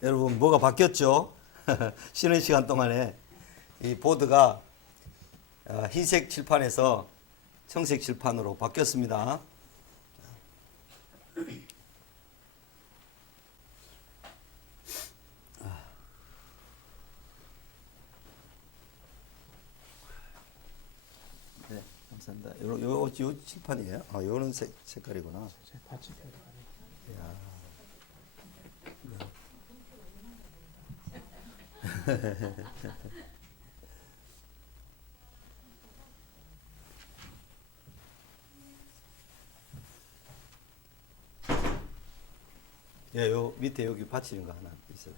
여러분 뭐가 바뀌었죠? 쉬는 시간 동안에 이 보드가 흰색 칠판에서 청색 칠판으로 바뀌었습니다. 네, 감사합니다. 요 칠판이에요? 요런 색깔이구나. 예, 요 밑에 여기 받치는 거 하나 있어요.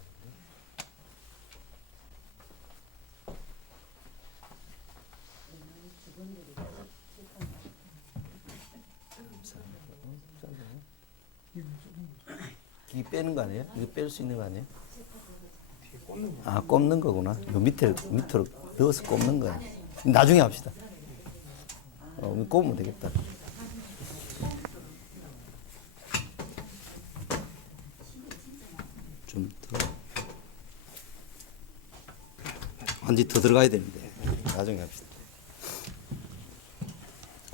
이 빼는 거 아니에요? 이거 뺄 수 있는 거 아니에요? 아, 꼽는 거구나. 요 밑으로 넣어서 꼽는 거야. 나중에 합시다. 꼽으면 되겠다. 좀 더. 완전히 더 들어가야 되는데. 나중에 합시다.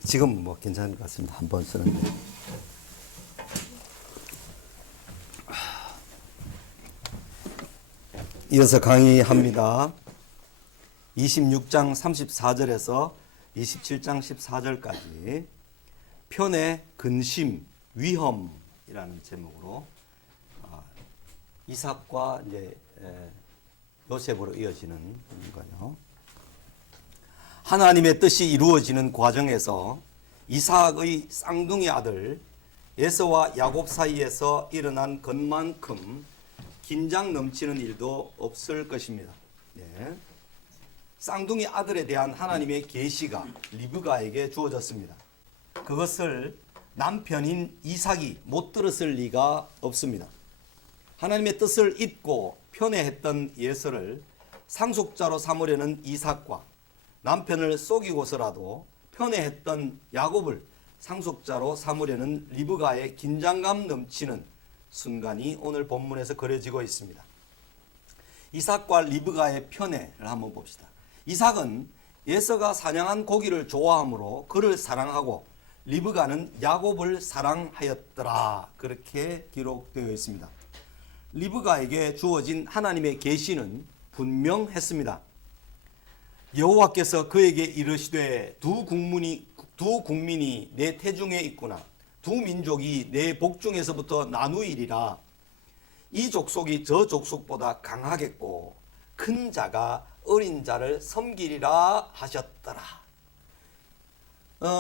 지금 뭐 괜찮은 것 같습니다. 한 번 쓰는데. 이어서 강의합니다. 26장 34절에서 27장 14절까지 편의 근심, 위험이라는 제목으로 이삭과 이제 요셉으로 이어지는 거요. 하나님의 뜻이 이루어지는 과정에서 이삭의 쌍둥이 아들 에서와 야곱 사이에서 일어난 것만큼 긴장 넘치는 일도 없을 것입니다. 네. 쌍둥이 아들에 대한 하나님의 계시가 리브가에게 주어졌습니다. 그것을 남편인 이삭이 못 들었을 리가 없습니다. 하나님의 뜻을 잊고 편애했던 예서를 상속자로 삼으려는 이삭과 남편을 속이고서라도 편애했던 야곱을 상속자로 삼으려는 리브가의 긴장감 넘치는 순간이 오늘 본문에서 그려지고 있습니다. 이삭과 리브가의 편애를 한번 봅시다. 이삭은 예서가 사냥한 고기를 좋아하므로 그를 사랑하고 리브가는 야곱을 사랑하였더라. 그렇게 기록되어 있습니다. 리브가에게 주어진 하나님의 계시는 분명했습니다. 여호와께서 그에게 이르시되 두 국민이 내 태중에 있구나. 두 민족이 내 복중에서부터 나누이리라. 이 족속이 저 족속보다 강하겠고 큰 자가 어린 자를 섬기리라 하셨더라.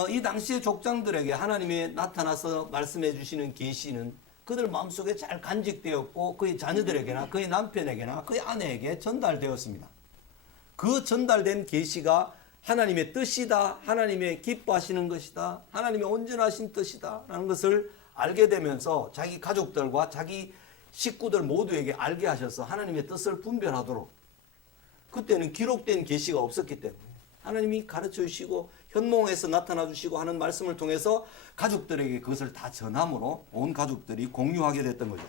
이 당시의 족장들에게 하나님이 나타나서 말씀해 주시는 계시는 그들 마음속에 잘 간직되었고 그의 자녀들에게나 그의 남편에게나 그의 아내에게 전달되었습니다. 그 전달된 계시가 하나님의 뜻이다, 하나님의 기뻐하시는 것이다, 하나님의 온전하신 뜻이다 라는 것을 알게 되면서 자기 가족들과 자기 식구들 모두에게 알게 하셔서 하나님의 뜻을 분별하도록, 그때는 기록된 계시가 없었기 때문에 하나님이 가르쳐 주시고 현몽에서 나타나 주시고 하는 말씀을 통해서 가족들에게 그것을 다 전함으로 온 가족들이 공유하게 됐던 거죠.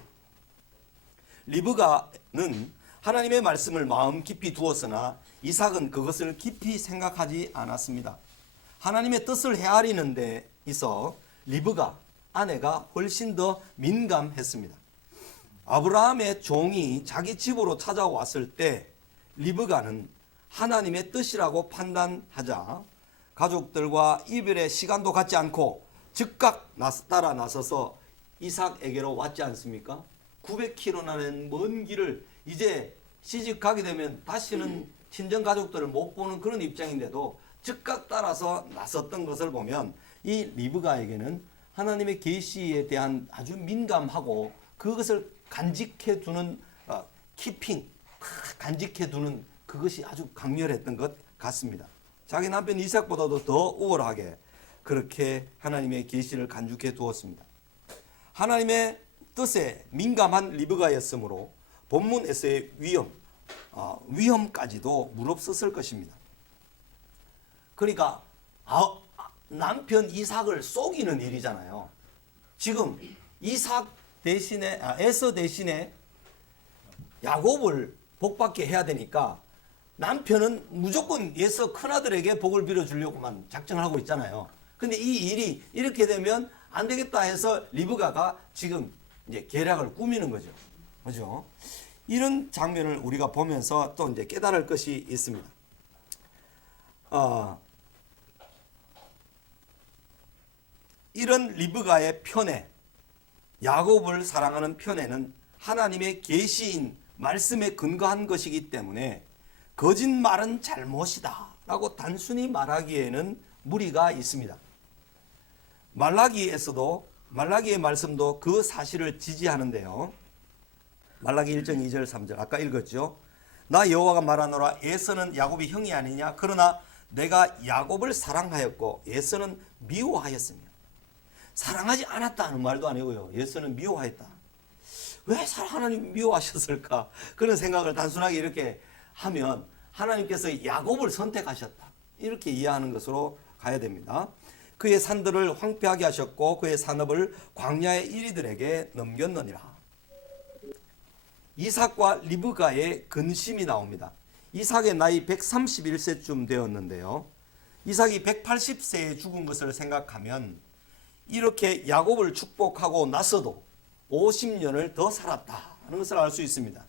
리브가는 하나님의 말씀을 마음 깊이 두었으나 이삭은 그것을 깊이 생각하지 않았습니다. 하나님의 뜻을 헤아리는 데 있어 리브가 아내가 훨씬 더 민감했습니다. 아브라함의 종이 자기 집으로 찾아왔을 때 리브가는 하나님의 뜻이라고 판단하자 가족들과 이별의 시간도 갖지 않고 즉각 따라 나서서 이삭에게로 왔지 않습니까? 900km라는 먼 길을 이제 시집 가게 되면 다시는 친정 가족들을 못 보는 그런 입장인데도 즉각 따라서 나섰던 것을 보면 이 리브가에게는 하나님의 계시에 대한 아주 민감하고 그것을 간직해 두는 간직해 두는 그것이 아주 강렬했던 것 같습니다. 자기 남편 이삭보다도 더 우월하게 그렇게 하나님의 계시를 간직해 두었습니다. 하나님의 뜻에 민감한 리브가였으므로 본문에서의 위험까지도 무릅썼을 것입니다. 그러니까 남편 이삭을 속이는 일이잖아요. 지금 이삭 대신에 에서 대신에 야곱을 복받게 해야 되니까 남편은 무조건 예서 큰아들에게 복을 빌어주려고만 작정을 하고 있잖아요. 근데 이 일이 이렇게 되면 안 되겠다 해서 리브가가 지금 이제 계략을 꾸미는 거죠. 그죠? 이런 장면을 우리가 보면서 또 이제 깨달을 것이 있습니다. 이런 리브가의 편애, 야곱을 사랑하는 편애는 하나님의 계시인 말씀에 근거한 것이기 때문에 거짓말은 잘못이다 라고 단순히 말하기에는 무리가 있습니다. 말라기의 말씀도 그 사실을 지지하는데요. 말라기 1장 2절 3절 아까 읽었죠. 나 여호와가 말하노라 에서는 야곱이 형이 아니냐 그러나 내가 야곱을 사랑하였고 에서는 미워하였으며. 사랑하지 않았다는 말도 아니고요. 에서는 미워하였다. 왜 하나님 미워하셨을까? 그런 생각을 단순하게 이렇게 하면 하나님께서 야곱을 선택하셨다. 이렇게 이해하는 것으로 가야 됩니다. 그의 산들을 황폐하게 하셨고 그의 산업을 광야의 이리들에게 넘겼느니라. 이삭과 리브가의 근심이 나옵니다. 이삭의 나이 131세쯤 되었는데요. 이삭이 180세에 죽은 것을 생각하면 이렇게 야곱을 축복하고 나서도 50년을 더 살았다는 것을 알 수 있습니다.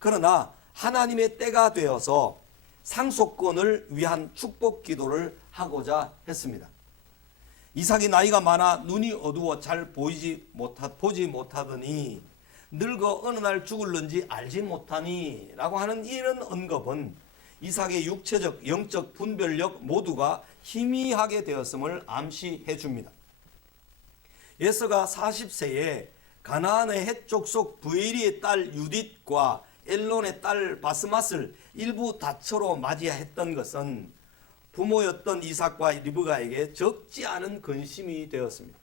그러나 하나님의 때가 되어서 상속권을 위한 축복 기도를 하고자 했습니다. 이삭이 나이가 많아 눈이 어두워 잘 보지 못하더니 늙어 어느 날 죽을는지 알지 못하니 라고 하는 이런 언급은 이삭의 육체적 영적 분별력 모두가 희미하게 되었음을 암시해 줍니다. 예서가 40세에 가나안의 헷 족속 부에리의 딸 유딧과 엘론의 딸 바스맛을 일부 다처로 맞이했던 것은 부모였던 이삭과 리브가에게 적지 않은 근심이 되었습니다.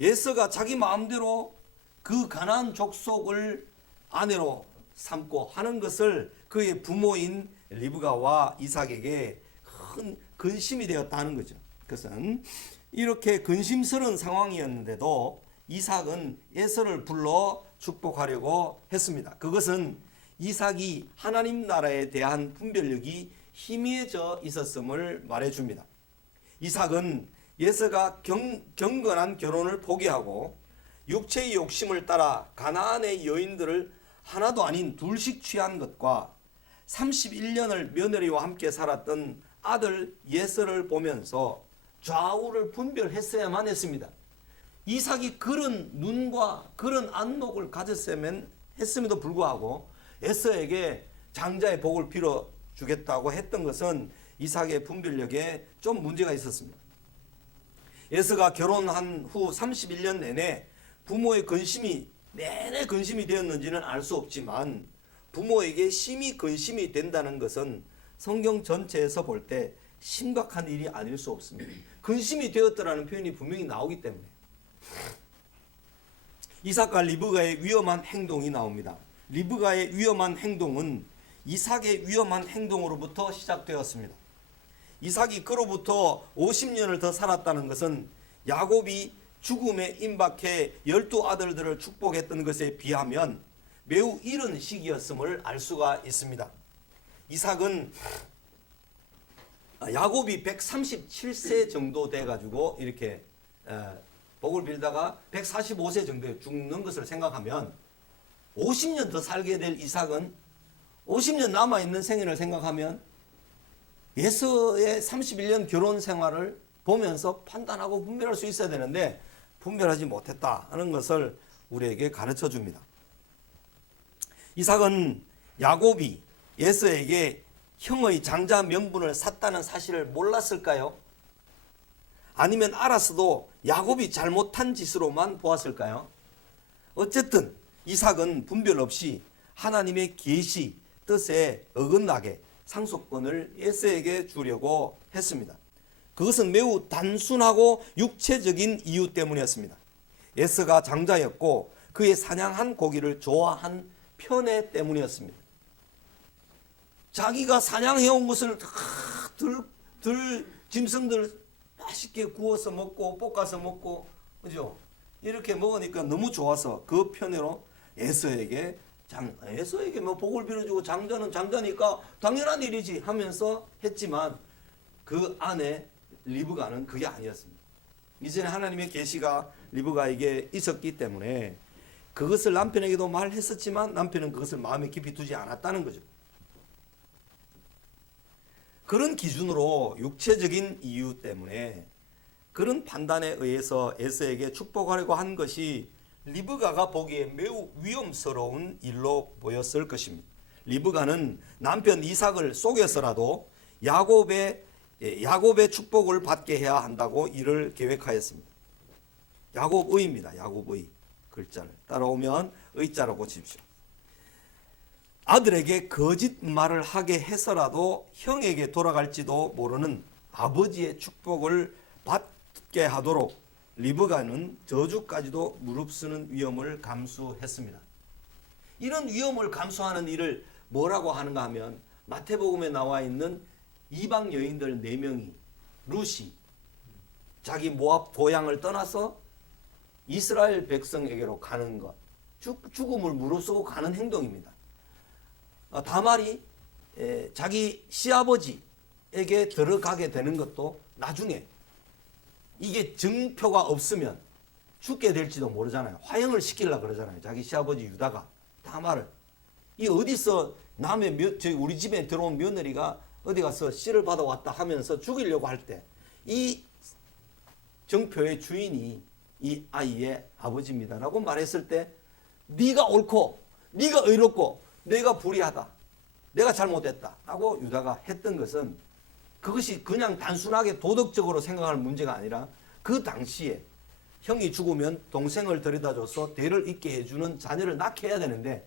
예서가 자기 마음대로 그 가나안 족속을 아내로 삼고 하는 것을 그의 부모인 리브가와 이삭에게 큰 근심이 되었다는 거죠. 그것은 이렇게 근심스러운 상황이었는데도 이삭은 에서를 불러 축복하려고 했습니다. 그것은 이삭이 하나님 나라에 대한 분별력이 희미해져 있었음을 말해줍니다. 이삭은 에서가 경건한 결혼을 포기하고 육체의 욕심을 따라 가나안의 여인들을 하나도 아닌 둘씩 취한 것과 31년을 며느리와 함께 살았던 아들 예서를 보면서 좌우를 분별했어야만 했습니다. 이삭이 그런 눈과 그런 안목을 가졌으면 했음에도 불구하고 에서에게 장자의 복을 빌어주겠다고 했던 것은 이삭의 분별력에 좀 문제가 있었습니다. 에서가 결혼한 후 31년 내내 부모의 근심이 내내 근심이 되었는지는 알 수 없지만 부모에게 심히 근심이 된다는 것은 성경 전체에서 볼 때 심각한 일이 아닐 수 없습니다. 근심이 되었다라는 표현이 분명히 나오기 때문에. 이삭과 리브가의 위험한 행동이 나옵니다. 리브가의 위험한 행동은 이삭의 위험한 행동으로부터 시작되었습니다. 이삭이 그로부터 50년을 더 살았다는 것은 야곱이 죽음에 임박해 12아들들을 축복했던 것에 비하면 매우 이른 시기였음을 알 수가 있습니다. 이삭은 야곱이 137세 정도 돼가지고 이렇게 복을 빌다가 145세 정도에 죽는 것을 생각하면 50년 더 살게 될 이삭은 50년 남아있는 생애를 생각하면 예서의 31년 결혼 생활을 보면서 판단하고 분별할 수 있어야 되는데 분별하지 못했다는 것을 우리에게 가르쳐 줍니다. 이삭은 야곱이 예서에게 형의 장자 명분을 샀다는 사실을 몰랐을까요? 아니면 알았어도 야곱이 잘못한 짓으로만 보았을까요? 어쨌든 이삭은 분별 없이 하나님의 계시 뜻에 어긋나게 상속권을 에서에게 주려고 했습니다. 그것은 매우 단순하고 육체적인 이유 때문이었습니다. 에서가 장자였고 그의 사냥한 고기를 좋아한 편애 때문이었습니다. 자기가 사냥해온 것을 짐승들 맛있게 구워서 먹고 볶아서 먹고 그죠? 이렇게 먹으니까 너무 좋아서 그 편애로 에서에게 에서에게 뭐 복을 빌어주고 장자는 장자니까 당연한 일이지 하면서 했지만 그 안에 리브가는 그게 아니었습니다. 이전에 하나님의 계시가 리브가에게 있었기 때문에 그것을 남편에게도 말했었지만 남편은 그것을 마음에 깊이 두지 않았다는 거죠. 그런 기준으로 육체적인 이유 때문에 그런 판단에 의해서 에서에게 축복하려고 한 것이 리브가가 보기에 매우 위험스러운 일로 보였을 것입니다. 리브가는 남편 이삭을 속여서라도 야곱의 축복을 받게 해야 한다고 이를 계획하였습니다. 야곱의입니다. 야곱의 글자를 따라오면 의자로 고칩시오. 아들에게 거짓말을 하게 해서라도 형에게 돌아갈지도 모르는 아버지의 축복을 받게 하도록 리브가는 저주까지도 무릅쓰는 위험을 감수했습니다. 이런 위험을 감수하는 일을 뭐라고 하는가 하면 마태복음에 나와 있는 이방 여인들 4명이 룻이 자기 모압 고향을 떠나서 이스라엘 백성에게로 가는 것, 죽음을 무릅쓰고 가는 행동입니다. 다말이 자기 시아버지에게 들어가게 되는 것도 나중에 이게 증표가 없으면 죽게 될지도 모르잖아요. 화형을 시키려고 그러잖아요. 자기 시아버지 유다가 다말을. 이 어디서 우리 집에 들어온 며느리가 어디 가서 씨를 받아왔다 하면서 죽이려고 할 때 이 정표의 주인이 이 아이의 아버지입니다라고 말했을 때 네가 옳고 네가 의롭고 내가 불의하다. 내가 잘못했다. 라고 유다가 했던 것은 그것이 그냥 단순하게 도덕적으로 생각할 문제가 아니라 그 당시에 형이 죽으면 동생을 데려다줘서 대를 잇게 해주는 자녀를 낳게 해야 되는데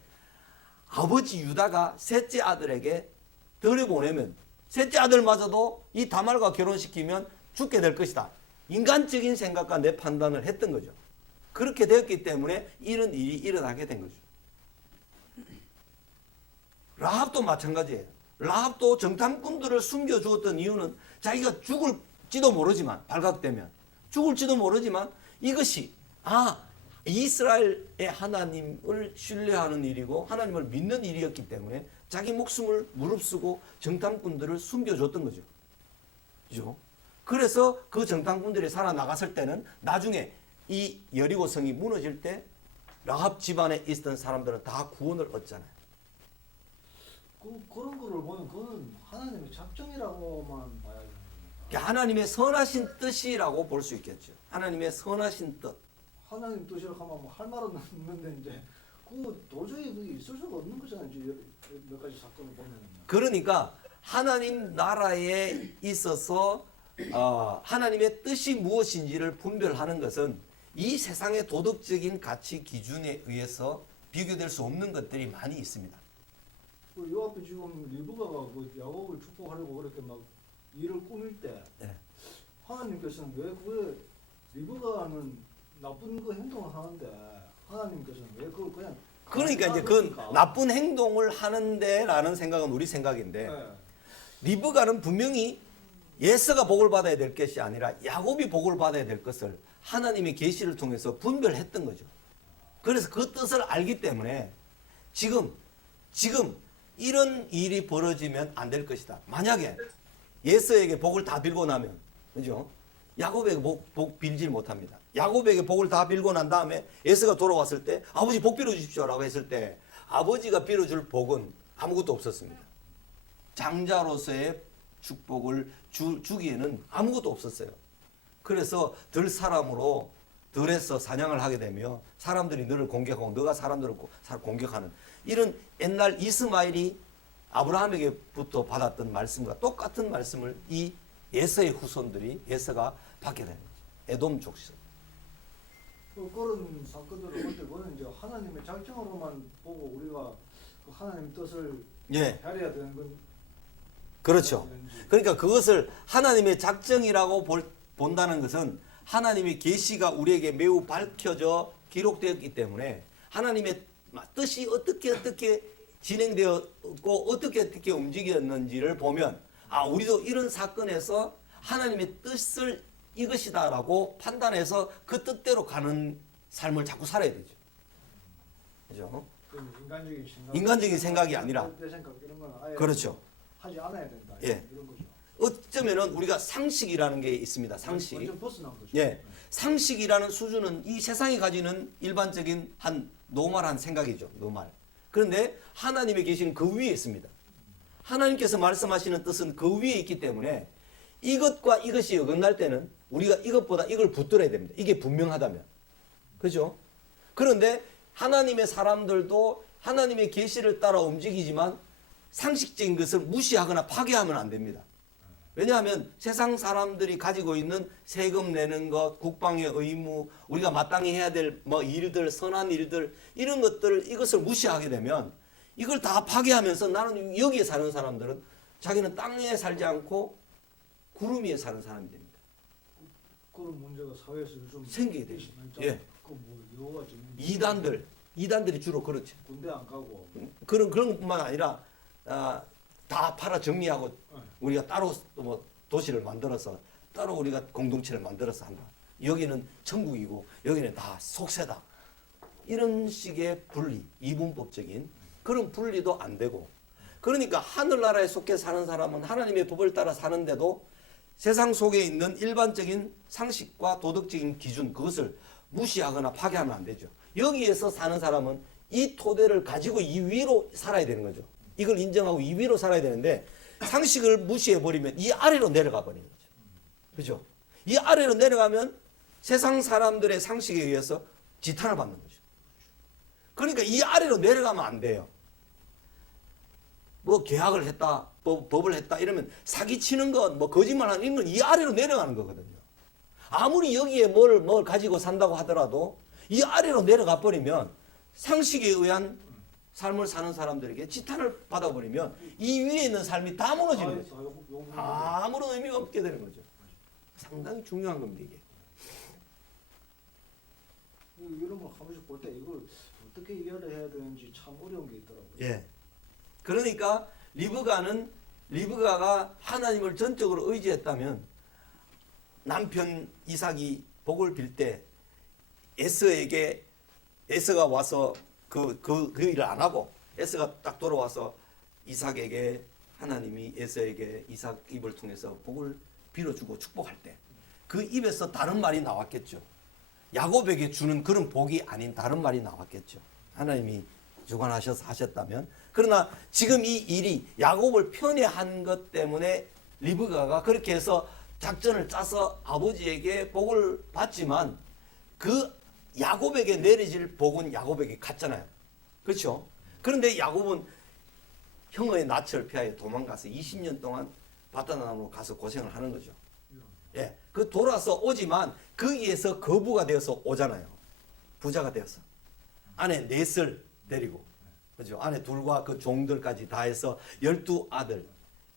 아버지 유다가 셋째 아들에게 들여보내면 셋째 아들마저도 이 다말과 결혼시키면 죽게 될 것이다. 인간적인 생각과 내 판단을 했던 거죠. 그렇게 되었기 때문에 이런 일이 일어나게 된 거죠. 라합도 마찬가지예요. 라합도 정탐꾼들을 숨겨주었던 이유는 자기가 죽을지도 모르지만 발각되면 죽을지도 모르지만 이것이 이스라엘의 하나님을 신뢰하는 일이고 하나님을 믿는 일이었기 때문에 자기 목숨을 무릅쓰고 정탐꾼들을 숨겨줬던 거죠. 그죠? 그래서 그 정탐꾼들이 살아나갔을 때는 나중에 이 여리고 성이 무너질 때 라합 집안에 있던 사람들은 다 구원을 얻잖아요. 그런 거를 보면 그건 하나님의 작정이라고만 봐야 되는 겁니다. 하나님의 선하신 뜻이라고 볼 수 있겠죠. 하나님의 선하신 뜻. 하나님 뜻이라고 하면 뭐 할 말은 없는데 이제 그 도저히 그게 있을 수가 없는 거잖아요. 이제 몇 가지 사건을 보면은. 그러니까 하나님 나라에 있어서 하나님의 뜻이 무엇인지를 분별하는 것은 이 세상의 도덕적인 가치 기준에 의해서 비교될 수 없는 것들이 많이 있습니다. 요 앞에 지금 리브가가 그 야곱을 축복하려고 그렇게 막 일을 꾸밀 때 네. 하나님께서는 왜 그게 리브가는 나쁜 그 행동을 하는데 하나님께서는 왜 그걸 그냥 그러니까 이제 그 나쁜 행동을 하는데라는 생각은 우리 생각인데 네. 리브가는 분명히 예서가 복을 받아야 될 것이 아니라 야곱이 복을 받아야 될 것을 하나님의 계시를 통해서 분별했던 거죠. 그래서 그 뜻을 알기 때문에 지금 이런 일이 벌어지면 안 될 것이다. 만약에 예서에게 복을 다 빌고 나면, 그죠? 야곱에게 복 빌질 못합니다. 야곱에게 복을 다 빌고 난 다음에 예서가 돌아왔을 때 아버지 복 빌어주십시오라고 했을 때 아버지가 빌어줄 복은 아무것도 없었습니다. 장자로서의 축복을 주기에는 아무것도 없었어요. 그래서 들 사람으로 들에서 사냥을 하게 되며 사람들이 너를 공격하고 너가 사람들을 공격하는 이런 옛날 이스마엘이 아브라함에게부터 받았던 말씀과 똑같은 말씀을 이 예서의 후손들이 예서가 받게 되는 거죠. 에돔 족속. 그런 사건들을 볼 때 그거는 이제 하나님의 작정으로만 보고 우리가 그 하나님 뜻을 헤아려야 되는 건 그렇죠. 그러니까 그것을 하나님의 작정이라고 본다는 것은 하나님의 계시가 우리에게 매우 밝혀져 기록되었기 때문에 하나님의 뜻이 어떻게 진행되었고 어떻게 움직였는지를 보면 우리도 이런 사건에서 하나님의 뜻을 이것이다라고 판단해서 그 뜻대로 가는 삶을 자꾸 살아야 되죠. 그죠? 좀 인간적인 생각, 인간적인 생각이 아니라. 내 생각 이런 건 아예 그렇죠. 하지 않아야 된다. 예. 이런 거죠. 어쩌면은 우리가 상식이라는 게 있습니다. 상식. 완전 벗어난 거죠. 예. 상식이라는 수준은 이 세상이 가지는 일반적인 한 노멀한 생각이죠. 노멀. 그런데 하나님이 계시는 그 위에 있습니다. 하나님께서 말씀하시는 뜻은 그 위에 있기 때문에 이것과 이것이 어긋날 때는 우리가 이것보다 이걸 붙들어야 됩니다. 이게 분명하다면. 그죠? 그런데 하나님의 사람들도 하나님의 계시를 따라 움직이지만 상식적인 것을 무시하거나 파괴하면 안 됩니다. 왜냐하면 세상 사람들이 가지고 있는 세금 내는 것, 국방의 의무, 우리가 마땅히 해야 될 뭐 일들, 선한 일들 이런 것들을 이것을 무시하게 되면 이걸 다 파괴하면서 나는 여기에 사는 사람들은 자기는 땅에 살지 않고 구름 위에 사는 사람이 됩니다. 그런 문제가 사회에서 요즘 생기게 되죠. 예. 그뭐 여호와 증인 이단들이 주로 그렇죠. 군대 안 가고 그런 것뿐만 아니라 다 팔아 정리하고 우리가 따로 뭐 도시를 만들어서 따로 우리가 공동체를 만들어서 한다. 여기는 천국이고 여기는 다 속세다. 이런 식의 분리, 이분법적인 그런 분리도 안 되고 그러니까 하늘나라에 속해 사는 사람은 하나님의 법을 따라 사는데도 세상 속에 있는 일반적인 상식과 도덕적인 기준 그것을 무시하거나 파괴하면 안 되죠. 여기에서 사는 사람은 이 토대를 가지고 이 위로 살아야 되는 거죠. 이걸 인정하고 이 위로 살아야 되는데 상식을 무시해버리면 이 아래로 내려가 버리는 거죠. 그죠? 이 아래로 내려가면 세상 사람들의 상식에 의해서 지탄을 받는 거죠. 그러니까 이 아래로 내려가면 안 돼요. 뭐 계약을 했다, 법을 했다 이러면 사기치는 것, 뭐 거짓말하는 이런 건 이 아래로 내려가는 거거든요. 아무리 여기에 뭘 가지고 산다고 하더라도 이 아래로 내려가 버리면 상식에 의한 삶을 사는 사람들에게 지탄을 받아버리면 이 위에 있는 삶이 다 무너지는 거죠. 아무런 의미가 없게 되는 거죠. 상당히 중요한 겁니다, 이게. 이런 거 한 번씩 볼 때 이걸 어떻게 이해를 해야 되는지 참 어려운 게 있더라고요. 예. 그러니까 리브가가 하나님을 전적으로 의지했다면 남편 이삭이 복을 빌 때 에서가 와서 그 일을 안 하고 에서가 딱 돌아와서 이삭에게 하나님이 에서에게 이삭 입을 통해서 복을 빌어주고 축복할 때 그 입에서 다른 말이 나왔겠죠. 야곱에게 주는 그런 복이 아닌 다른 말이 나왔겠죠. 하나님이 주관하셔서 하셨다면. 그러나 지금 이 일이 야곱을 편애한 것 때문에 리브가가 그렇게 해서 작전을 짜서 아버지에게 복을 받지만 그 야곱에게 내려질 복은 야곱에게 갔잖아요. 그렇죠? 그런데 야곱은 형의 낯을 피하여 도망가서 20년 동안 바다나무로 가서 고생을 하는 거죠. 예, 그 돌아서 오지만 거기에서 거부가 되어서 오잖아요. 부자가 되어서 아내 넷을 데리고, 그죠? 아내 둘과 그 종들까지 다 해서 12아들,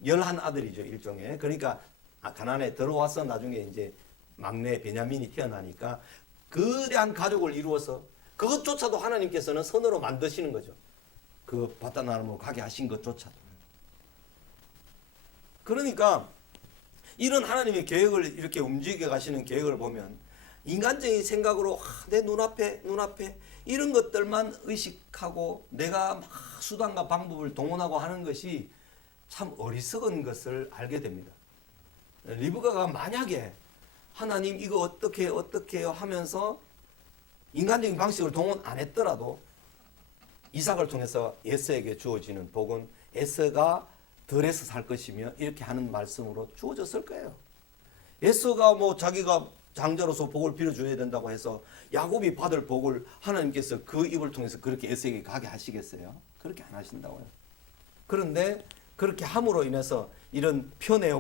11아들이죠 일종의. 그러니까 가나안에 들어와서 나중에 이제 막내 베냐민이 태어나니까 거대한 가족을 이루어서 그것조차도 하나님께서는 선으로 만드시는 거죠. 그 바다나무로 가게 하신 것조차도. 그러니까 이런 하나님의 계획을 이렇게 움직여 가시는 계획을 보면 인간적인 생각으로 내 눈앞에 이런 것들만 의식하고 내가 막 수단과 방법을 동원하고 하는 것이 참 어리석은 것을 알게 됩니다. 리브가가 만약에 하나님 이거 어떻게 해요 하면서 인간적인 방식을 동원 안 했더라도 이삭을 통해서 에서에게 주어지는 복은 에서가 덜해서 살 것이며 이렇게 하는 말씀으로 주어졌을 거예요. 에서가 뭐 자기가 장자로서 복을 빌어줘야 된다고 해서 야곱이 받을 복을 하나님께서 그 입을 통해서 그렇게 에서에게 가게 하시겠어요? 그렇게 안 하신다고요. 그런데 그렇게 함으로 인해서 이런 편애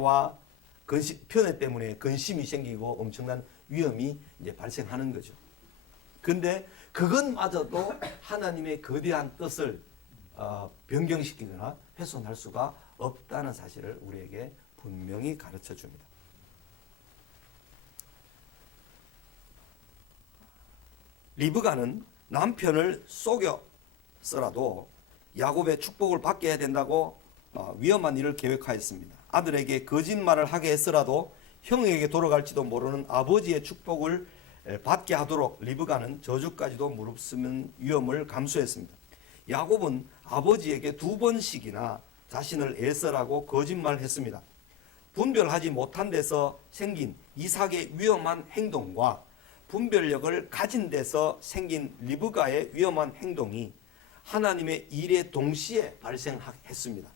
때문에 근심이 생기고 엄청난 위험이 이제 발생하는 거죠. 근데 그것마저도 하나님의 거대한 뜻을 변경시키거나 훼손할 수가 없다는 사실을 우리에게 분명히 가르쳐 줍니다. 리브가는 남편을 속여서라도 야곱의 축복을 받게 해야 된다고 위험한 일을 계획하였습니다. 아들에게 거짓말을 하게 했으라도 형에게 돌아갈지도 모르는 아버지의 축복을 받게 하도록 리브가는 저주까지도 무릅쓰는 위험을 감수했습니다. 야곱은 아버지에게 2번씩이나 자신을 에서라고 거짓말했습니다. 분별하지 못한 데서 생긴 이삭의 위험한 행동과 분별력을 가진 데서 생긴 리브가의 위험한 행동이 하나님의 일에 동시에 발생했습니다.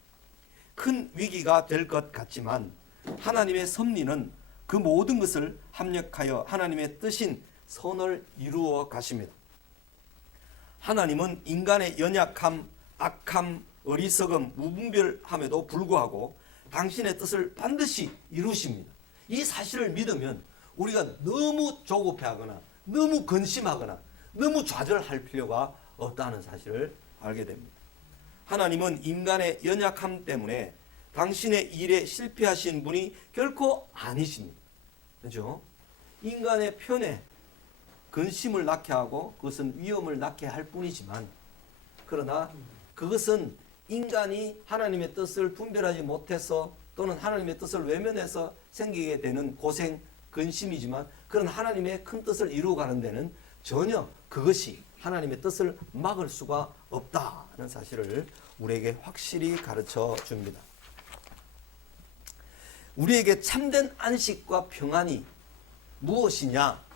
큰 위기가 될 것 같지만 하나님의 섭리는 그 모든 것을 합력하여 하나님의 뜻인 선을 이루어 가십니다. 하나님은 인간의 연약함, 악함, 어리석음, 무분별함에도 불구하고 당신의 뜻을 반드시 이루십니다. 이 사실을 믿으면 우리가 너무 조급해하거나 너무 근심하거나 너무 좌절할 필요가 없다는 사실을 알게 됩니다. 하나님은 인간의 연약함 때문에 당신의 일에 실패하신 분이 결코 아니십니다. 그렇죠? 인간의 편에 근심을 낳게 하고 그것은 위험을 낳게 할 뿐이지만, 그러나 그것은 인간이 하나님의 뜻을 분별하지 못해서 또는 하나님의 뜻을 외면해서 생기게 되는 고생, 근심이지만, 그런 하나님의 큰 뜻을 이루어가는 데는 전혀 그것이 하나님의 뜻을 막을 수가 없다는 사실을 우리에게 확실히 가르쳐 줍니다. 우리에게 참된 안식과 평안이 무엇이냐?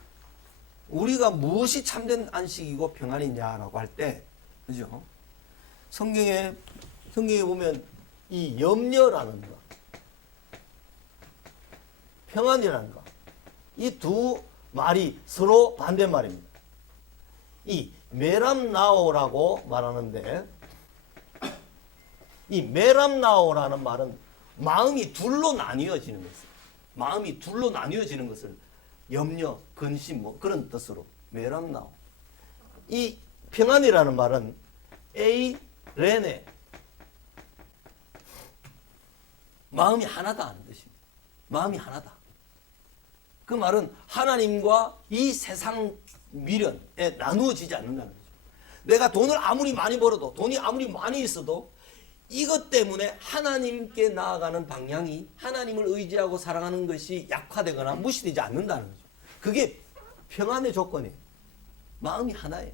우리가 무엇이 참된 안식이고 평안이냐라고 할 때, 그죠? 성경에 보면 이 염려라는 것, 평안이라는 것, 이 두 말이 서로 반대말입니다. 이 메람나오라고 말하는데, 이 메람나오라는 말은 마음이 둘로 나뉘어지는 것을, 마음이 둘로 나뉘어지는 것을 염려, 근심 뭐 그런 뜻으로 메람나오. 이 평안이라는 말은 에이 레네, 마음이 하나다 하는 뜻입니다. 마음이 하나다. 그 말은 하나님과 이 세상 미련에 나누어지지 않는다는 거죠. 내가 돈을 아무리 많이 벌어도, 돈이 아무리 많이 있어도 이것 때문에 하나님께 나아가는 방향이, 하나님을 의지하고 살아가는 것이 약화되거나 무시되지 않는다는 거죠. 그게 평안의 조건이에요. 마음이 하나예요.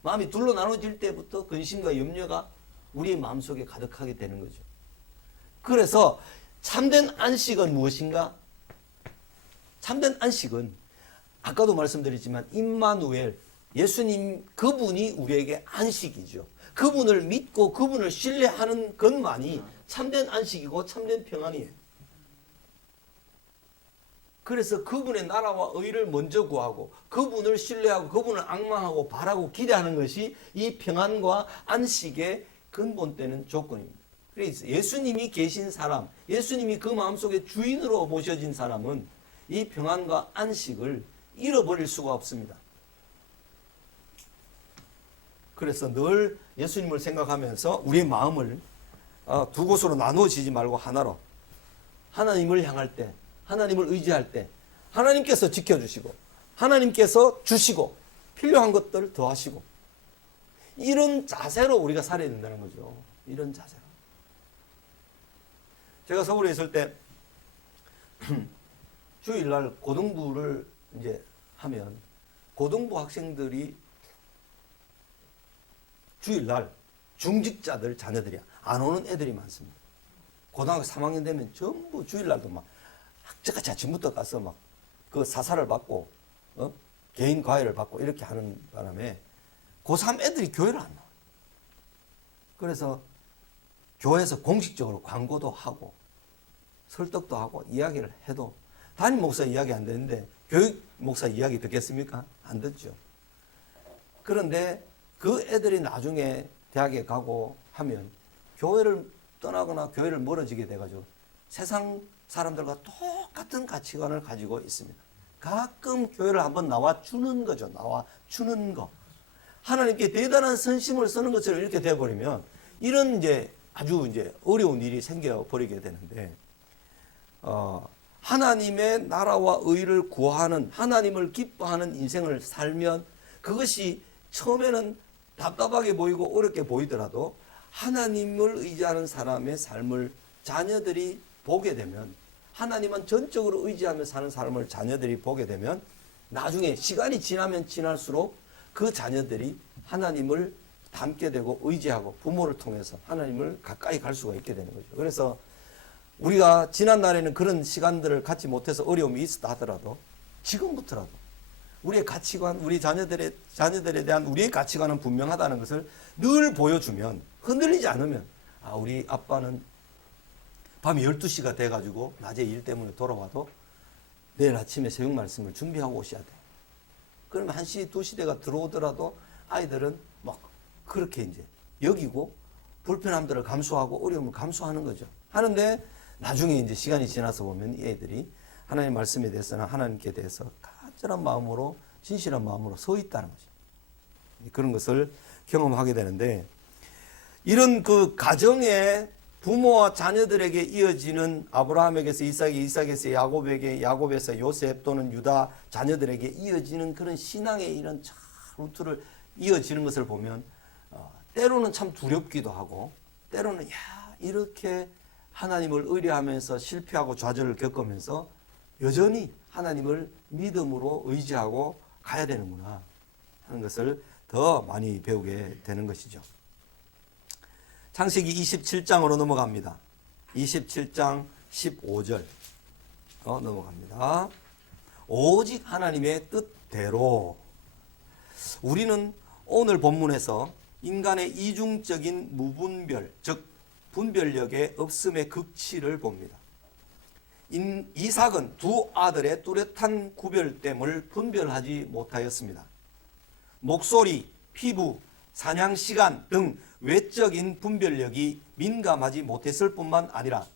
마음이 둘로 나눠질 때부터 근심과 염려가 우리의 마음속에 가득하게 되는 거죠. 그래서 참된 안식은 무엇인가? 참된 안식은 아까도 말씀드렸지만 임마누엘, 예수님 그분이 우리에게 안식이죠. 그분을 믿고 그분을 신뢰하는 것만이 참된 안식이고 참된 평안이에요. 그래서 그분의 나라와 의를 먼저 구하고 그분을 신뢰하고 그분을 앙망하고 바라고 기대하는 것이 이 평안과 안식의 근본되는 조건입니다. 그래서 예수님이 계신 사람, 예수님이 그 마음속에 주인으로 모셔진 사람은 이 평안과 안식을 잃어버릴 수가 없습니다. 그래서 늘 예수님을 생각하면서 우리의 마음을 두 곳으로 나누어지지 말고 하나로, 하나님을 향할 때, 하나님을 의지할 때 하나님께서 지켜주시고 하나님께서 주시고 필요한 것들을 더하시고, 이런 자세로 우리가 살아야 된다는 거죠. 이런 자세로. 제가 서울에 있을 때 주일날 고등부를 이제 하면 고등부 학생들이 주일날 중직자들 자녀들이 안 오는 애들이 많습니다. 고등학교 3학년 되면 전부 주일날도 막 학자같이 아침부터 가서 막 그 사사를 받고 개인 과외를 받고 이렇게 하는 바람에 고3 애들이 교회를 안 나와요. 그래서 교회에서 공식적으로 광고도 하고 설득도 하고 이야기를 해도 담임 목사 이야기 안 되는데 교육 목사 이야기 듣겠습니까? 안 듣죠. 그런데 그 애들이 나중에 대학에 가고 하면 교회를 떠나거나 교회를 멀어지게 돼가지고 세상 사람들과 똑같은 가치관을 가지고 있습니다. 가끔 교회를 한번 나와주는 거죠. 나와주는 거. 하나님께 대단한 선심을 쓰는 것처럼 이렇게 돼버리면 이런 아주 어려운 일이 생겨버리게 되는데, 하나님의 나라와 의를 구하는, 하나님을 기뻐하는 인생을 살면 그것이 처음에는 답답하게 보이고 어렵게 보이더라도 하나님을 의지하는 사람의 삶을 자녀들이 보게 되면, 하나님만 전적으로 의지하며 사는 삶을 자녀들이 보게 되면 나중에 시간이 지나면 지날수록 그 자녀들이 하나님을 닮게 되고 의지하고 부모를 통해서 하나님을 가까이 갈 수가 있게 되는 거죠. 그래서 우리가 지난 날에는 그런 시간들을 갖지 못해서 어려움이 있었다 하더라도 지금부터라도 우리의 가치관, 우리 자녀들에 대한 우리의 가치관은 분명하다는 것을 늘 보여주면, 흔들리지 않으면, 아, 우리 아빠는 밤 12시가 돼가지고 낮에 일 때문에 돌아와도 내일 아침에 새벽 말씀을 준비하고 오셔야 돼. 그러면 1시, 2시 대가 들어오더라도 아이들은 막 그렇게 이제 여기고 불편함들을 감수하고 어려움을 감수하는 거죠. 하는데 나중에 이제 시간이 지나서 보면 이 애들이 하나님 말씀에 대해서나 하나님께 대해서 간절한 마음으로, 진실한 마음으로 서 있다는 거죠. 그런 것을 경험하게 되는데, 이런 그 가정에 부모와 자녀들에게 이어지는 아브라함에게서 이삭에, 이삭에서 야곱에게, 야곱에서 요셉 또는 유다 자녀들에게 이어지는 그런 신앙의 이런 참 루트를 이어지는 것을 보면 때로는 참 두렵기도 하고, 때로는 야, 이렇게 하나님을 의뢰하면서 실패하고 좌절을 겪으면서 여전히 하나님을 믿음으로 의지하고 가야 되는구나 하는 것을 더 많이 배우게 되는 것이죠. 창세기 27장으로 넘어갑니다. 27장 15절 넘어갑니다. 오직 하나님의 뜻대로. 우리는 오늘 본문에서 인간의 이중적인 무분별, 즉 분별력의 없음의 극치를 봅니다. 이삭은 두 아들의 뚜렷한 구별됨을 분별하지 못하였습니다. 목소리, 피부, 사냥 시간 등 외적인 분별력이 민감하지 못했을 뿐만 아니라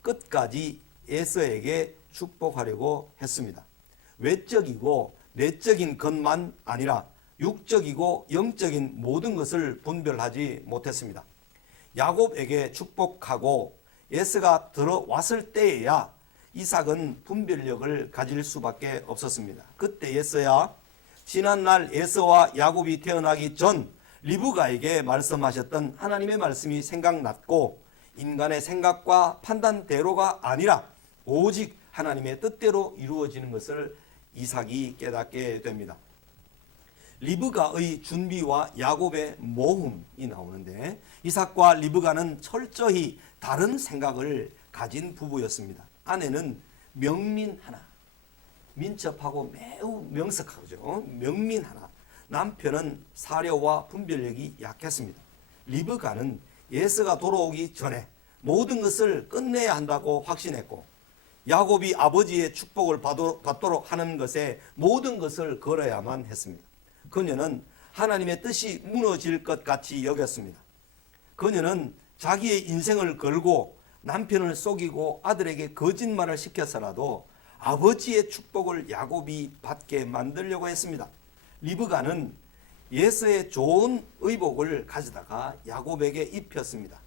끝까지 에서에게 축복하려고 했습니다. 외적이고 내적인 것만 아니라 육적이고 영적인 모든 것을 분별하지 못했습니다. 야곱에게 축복하고 에서가 들어왔을 때에야 이삭은 분별력을 가질 수밖에 없었습니다. 그때에서야 지난날 에서와 야곱이 태어나기 전 리브가에게 말씀하셨던 하나님의 말씀이 생각났고, 인간의 생각과 판단대로가 아니라 오직 하나님의 뜻대로 이루어지는 것을 이삭이 깨닫게 됩니다. 리브가의 준비와 야곱의 모험이 나오는데, 이삭과 리브가는 철저히 다른 생각을 가진 부부였습니다. 아내는 명민하나, 민첩하고 매우 명석하죠. 명민하나. 남편은 사려와 분별력이 약했습니다. 리브가는 에서가 돌아오기 전에 모든 것을 끝내야 한다고 확신했고, 야곱이 아버지의 축복을 받도록 하는 것에 모든 것을 걸어야만 했습니다. 그녀는 하나님의 뜻이 무너질 것 같이 여겼습니다. 그녀는 자기의 인생을 걸고 남편을 속이고 아들에게 거짓말을 시켜서라도 아버지의 축복을 야곱이 받게 만들려고 했습니다. 리브가는 에서의 좋은 의복을 가져다가 야곱에게 입혔습니다.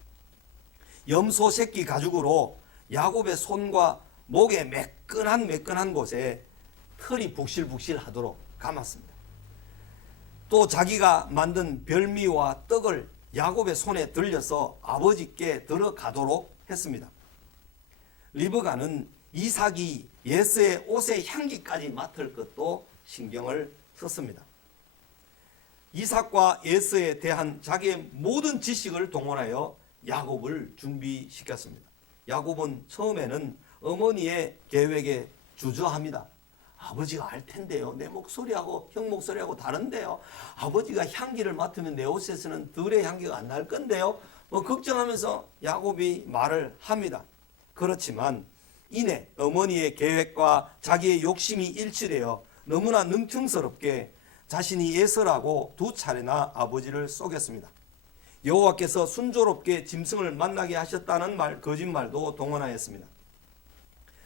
염소 새끼 가죽으로 야곱의 손과 목의 매끈한 곳에 털이 북실북실하도록 감았습니다. 또 자기가 만든 별미와 떡을 야곱의 손에 들려서 아버지께 들어가도록 했습니다. 리브가는 이삭이 에서의 옷의 향기까지 맡을 것도 신경을 썼습니다. 이삭과 에서에 대한 자기의 모든 지식을 동원하여 야곱을 준비시켰습니다. 야곱은 처음에는 어머니의 계획에 주저합니다. 아버지가 알 텐데요. 내 목소리하고 형 목소리하고 다른데요. 아버지가 향기를 맡으면 내 옷에서는 덜의 향기가 안 날 건데요. 걱정하면서 야곱이 말을 합니다. 그렇지만 이내 어머니의 계획과 자기의 욕심이 일치되어 너무나 능청스럽게 자신이 에서라고 두 차례나 아버지를 속였습니다. 여호와께서 순조롭게 짐승을 만나게 하셨다는 거짓말도 동원하였습니다.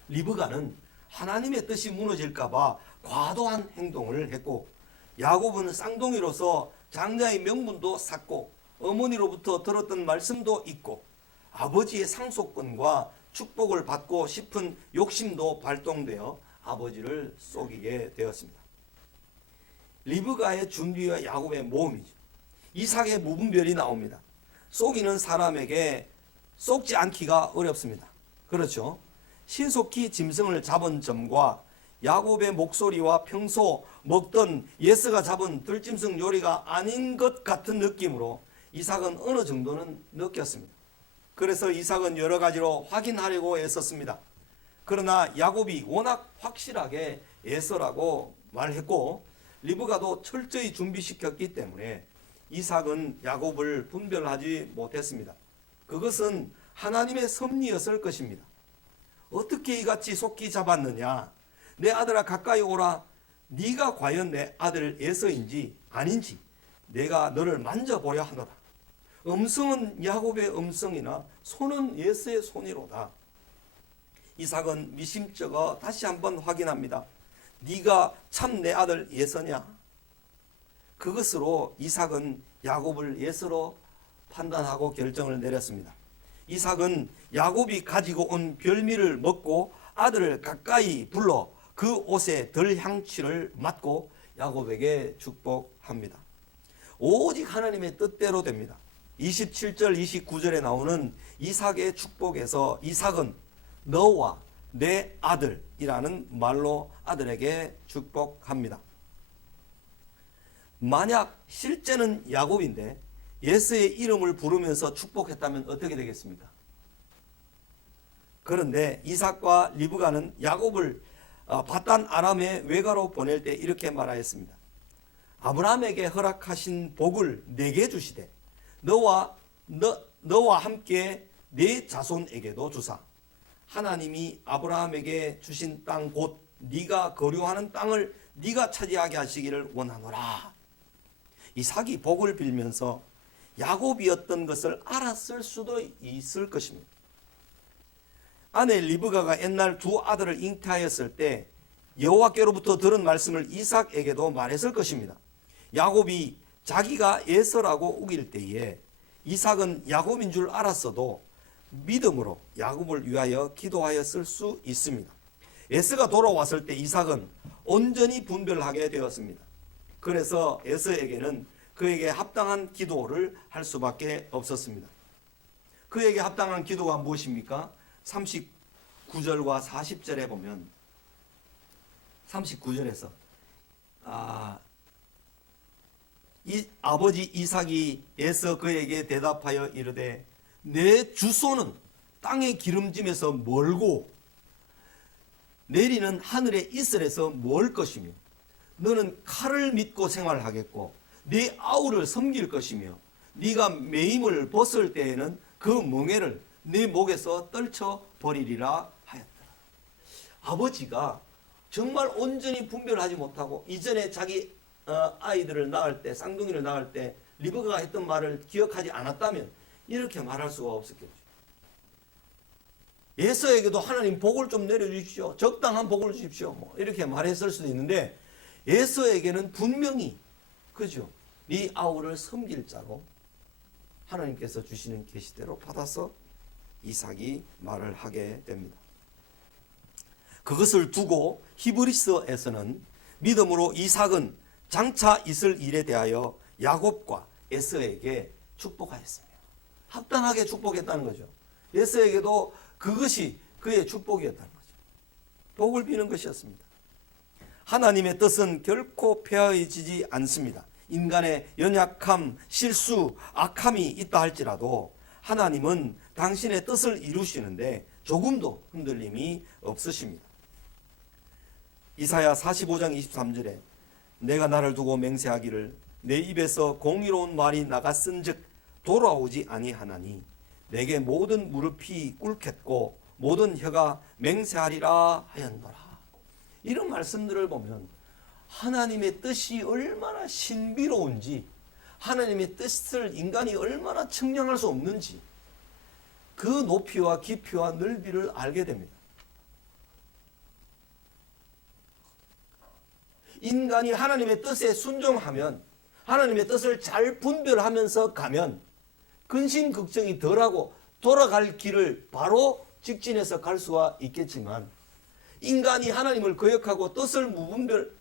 리브가는 하나님의 뜻이 무너질까 봐 과도한 행동을 했고, 야곱은 쌍둥이로서 장자의 명분도 샀고 어머니로부터 들었던 말씀도 있고 아버지의 상속권과 축복을 받고 싶은 욕심도 발동되어 아버지를 속이게 되었습니다. 리브가의 준비와 야곱의 모험이죠. 이삭의 무분별이 나옵니다. 속이는 사람에게 속지 않기가 어렵습니다. 그렇죠. 신속히 짐승을 잡은 점과 야곱의 목소리와 평소 먹던 예스가 잡은 들짐승 요리가 아닌 것 같은 느낌으로 이삭은 어느 정도는 느꼈습니다. 그래서 이삭은 여러 가지로 확인하려고 애썼습니다. 그러나 야곱이 워낙 확실하게 에서라고 말했고 리브가도 철저히 준비시켰기 때문에 이삭은 야곱을 분별하지 못했습니다. 그것은 하나님의 섭리였을 것입니다. 어떻게 이같이 속기 잡았느냐? 내 아들아 가까이 오라. 네가 과연 내 아들 에서인지 아닌지 내가 너를 만져보려 하노라. 음성은 야곱의 음성이나 손은 에서의 손이로다. 이삭은 미심쩍어 다시 한번 확인합니다. 네가 참 내 아들 에서냐? 그것으로 이삭은 야곱을 에서로 판단하고 결정을 내렸습니다. 이삭은 야곱이 가지고 온 별미를 먹고 아들을 가까이 불러 그 옷에 덜 향취를 맡고 야곱에게 축복합니다. 오직 하나님의 뜻대로 됩니다. 27절 29절에 나오는 이삭의 축복에서 이삭은 너와 내 아들이라는 말로 아들에게 축복합니다. 만약 실제는 야곱인데 예스의 이름을 부르면서 축복했다면 어떻게 되겠습니까? 그런데 이삭과 리브가는 야곱을 바단 아람의 외가로 보낼 때 이렇게 말하였습니다. 아브라함에게 허락하신 복을 내게 주시되 너와 함께 네 자손에게도 주사 하나님이 아브라함에게 주신 땅 곧 네가 거류하는 땅을 네가 차지하게 하시기를 원하노라. 이삭이 복을 빌면서 야곱이었던 것을 알았을 수도 있을 것입니다. 아내 리브가가 옛날 두 아들을 잉태하였을 때 여호와께로부터 들은 말씀을 이삭에게도 말했을 것입니다. 야곱이 자기가 에서라고 우길 때에 이삭은 야곱인 줄 알았어도 믿음으로 야곱을 위하여 기도하였을 수 있습니다. 에서가 돌아왔을 때 이삭은 온전히 분별하게 되었습니다. 그래서 에서에게는 그에게 합당한 기도를 할 수밖에 없었습니다. 그에게 합당한 기도가 무엇입니까? 39절과 40절에 보면 39절에서 아버지 이삭이 에서 그에게 대답하여 이르되 내 주소는 땅의 기름짐에서 멀고 내리는 하늘의 이슬에서 멀 것이며 너는 칼을 믿고 생활하겠고 네 아우를 섬길 것이며 네가 매임을 벗을 때에는 그 멍에를 네 목에서 떨쳐 버리리라 하였더라. 아버지가 정말 온전히 분별하지 못하고 이전에 자기 아이들을 낳을 때 쌍둥이를 낳을 때 리브가가 했던 말을 기억하지 않았다면 이렇게 말할 수가 없었겠죠. 에서에게도 하나님 복을 좀 내려주십시오. 적당한 복을 주십시오. 뭐 이렇게 말했을 수도 있는데 에서에게는 분명히 그죠. 네 아우를 섬길 자로 하나님께서 주시는 계시대로 받아서 이삭이 말을 하게 됩니다. 그것을 두고 히브리서에서는 믿음으로 이삭은 장차 있을 일에 대하여 야곱과 에서에게 축복하였습니다. 합당하게 축복했다는 거죠. 에서에게도 그것이 그의 축복이었다는 거죠. 복을 비는 것이었습니다. 하나님의 뜻은 결코 폐허해지지 않습니다. 인간의 연약함, 실수, 악함이 있다 할지라도 하나님은 당신의 뜻을 이루시는데 조금도 흔들림이 없으십니다. 이사야 45장 23절에 내가 나를 두고 맹세하기를 내 입에서 공의로운 말이 나갔은즉 돌아오지 아니하나니 내게 모든 무릎이 꿇겠고 모든 혀가 맹세하리라 하였노라. 이런 말씀들을 보면 하나님의 뜻이 얼마나 신비로운지 하나님의 뜻을 인간이 얼마나 측량할 수 없는지 그 높이와 깊이와 넓이를 알게 됩니다. 인간이 하나님의 뜻에 순종하면 하나님의 뜻을 잘 분별하면서 가면 근심 걱정이 덜하고 돌아갈 길을 바로 직진해서 갈 수가 있겠지만 인간이 하나님을 거역하고 뜻을